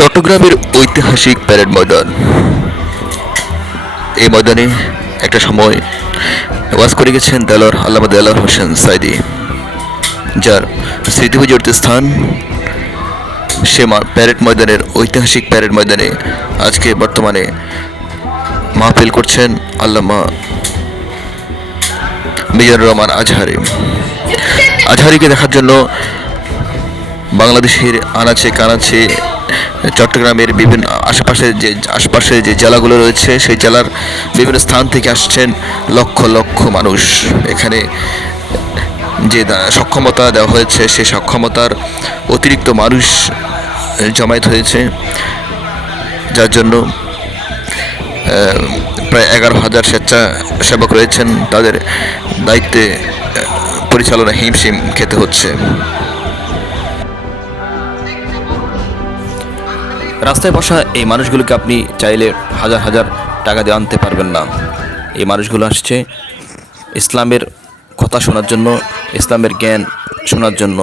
চট্টগ্রামের ঐতিহাসিক প্যারেড ময়দান। এই ময়দানে একটা সময় ওয়াজ করে গেছেন দেলোয়ার আল্লাহ দেলোয়ার হোসেন সাইদি, যার স্মৃতি বিজড়িত স্থান সে প্যারেড ময়দানের, ঐতিহাসিক প্যারেড ময়দানে আজকে বর্তমানে মাহফিল করছেন আল্লামা মিজানুর রহমান আজহারি। আজহারিকে দেখার জন্য বাংলাদেশের আনাচে কানাচে চট্টগ্রামের বিভিন্ন আশেপাশের যে আশপাশের যে জেলাগুলো রয়েছে, সেই জেলার বিভিন্ন স্থান থেকে আসছেন লক্ষ লক্ষ মানুষ। এখানে যে সক্ষমতা দেওয়া হয়েছে, সেই সক্ষমতার অতিরিক্ত মানুষ জমায়েত হয়েছে, যার জন্য প্রায় এগারো হাজার স্বেচ্ছাসেবক রয়েছেন। তাদের দায়িত্বে পরিচালনা হিমশিম খেতে হচ্ছে। রাস্তায় বসা এই মানুষগুলোকে আপনি চাইলে হাজার হাজার টাকা দিয়ে আনতে পারবেন না। এই মানুষগুলো আসছে ইসলামের কথা শোনার জন্য, ইসলামের জ্ঞান শোনার জন্য।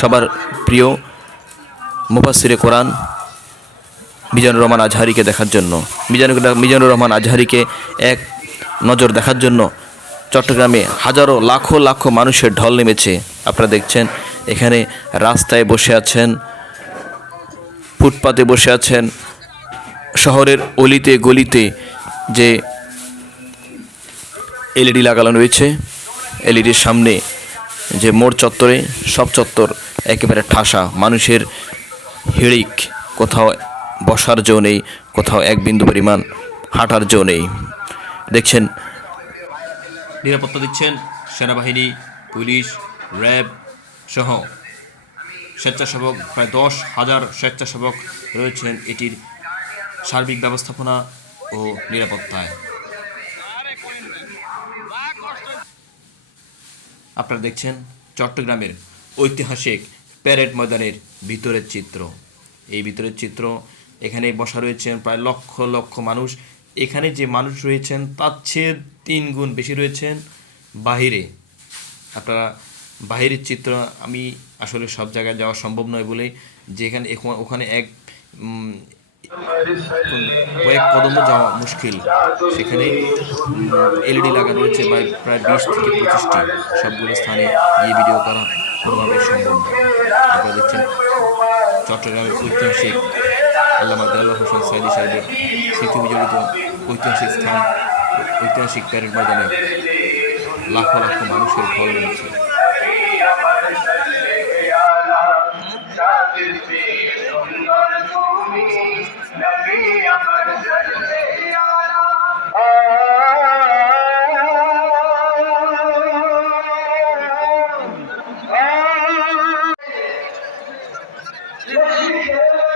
সবার প্রিয় মুফাসিরে কোরআন, মিজানুর রহমান আজহারিকে দেখার জন্য। মিজানুর মিজানুর রহমান আজহারিকে এক নজর দেখার জন্য চট্টগ্রামে হাজারো, লাখো লাখো মানুষের ঢল নেমেছে। আপনারা দেখছেন, এখানে রাস্তায় বসে আছেন ফুটপাতে বসে আছেন শহরের অলিতে গলিতে যে এলইডি লাগানো রয়েছে, এলইডির সামনে যে মোড় চত্বরে, সব চত্বর একেবারে ঠাসা, মানুষের হিড়িক, কোথাও বসার জো নেই, কোথাও এক বিন্দু পরিমাণ হাঁটার জো নেই। দেখছেন নিরাপত্তা দিচ্ছেন সেনাবাহিনী, পুলিশ, র্যাব সহ। স্বেচ্ছাসেবক, প্রায় দশ হাজার স্বেচ্ছাসেবক রয়েছেন এটির সার্বিক ব্যবস্থাপনা ও নিরাপত্তায়। আপনারা দেখছেন চট্টগ্রামের ঐতিহাসিক প্যারেড ময়দানের ভিতরের চিত্র। এই ভিতরের চিত্র এখানে বসা রয়েছেন প্রায় লক্ষ লক্ষ মানুষ। এখানে যে মানুষ রয়েছেন, তার চেয়ে তিন গুণ বেশি রয়েছেন বাহিরে। আপনারা বাহিরের চিত্র আমি আসলে সব জায়গায় যাওয়া সম্ভব নয় বলেই যেখানে ওখানে এক কয়েক কদমও যাওয়া মুশকিল। সেখানে এলইডি লাগানো রয়েছে বা প্রায় বিশ থেকে পঁচিশটি। সবগুলো স্থানে গিয়ে ভিডিও করা কোনোভাবে সম্ভব নয়। আপনারা দেখছেন চট্টগ্রামের ঐতিহাসিক আল্লামা দেওয়াল হোসেন সাইদি সাহেবের স্মৃতি বিজড়িত ঐতিহাসিক স্থান, ঐতিহাসিক প্যারেড ময়দানে লাখো লাখো মানুষের ঢল নেমেছে Deus me.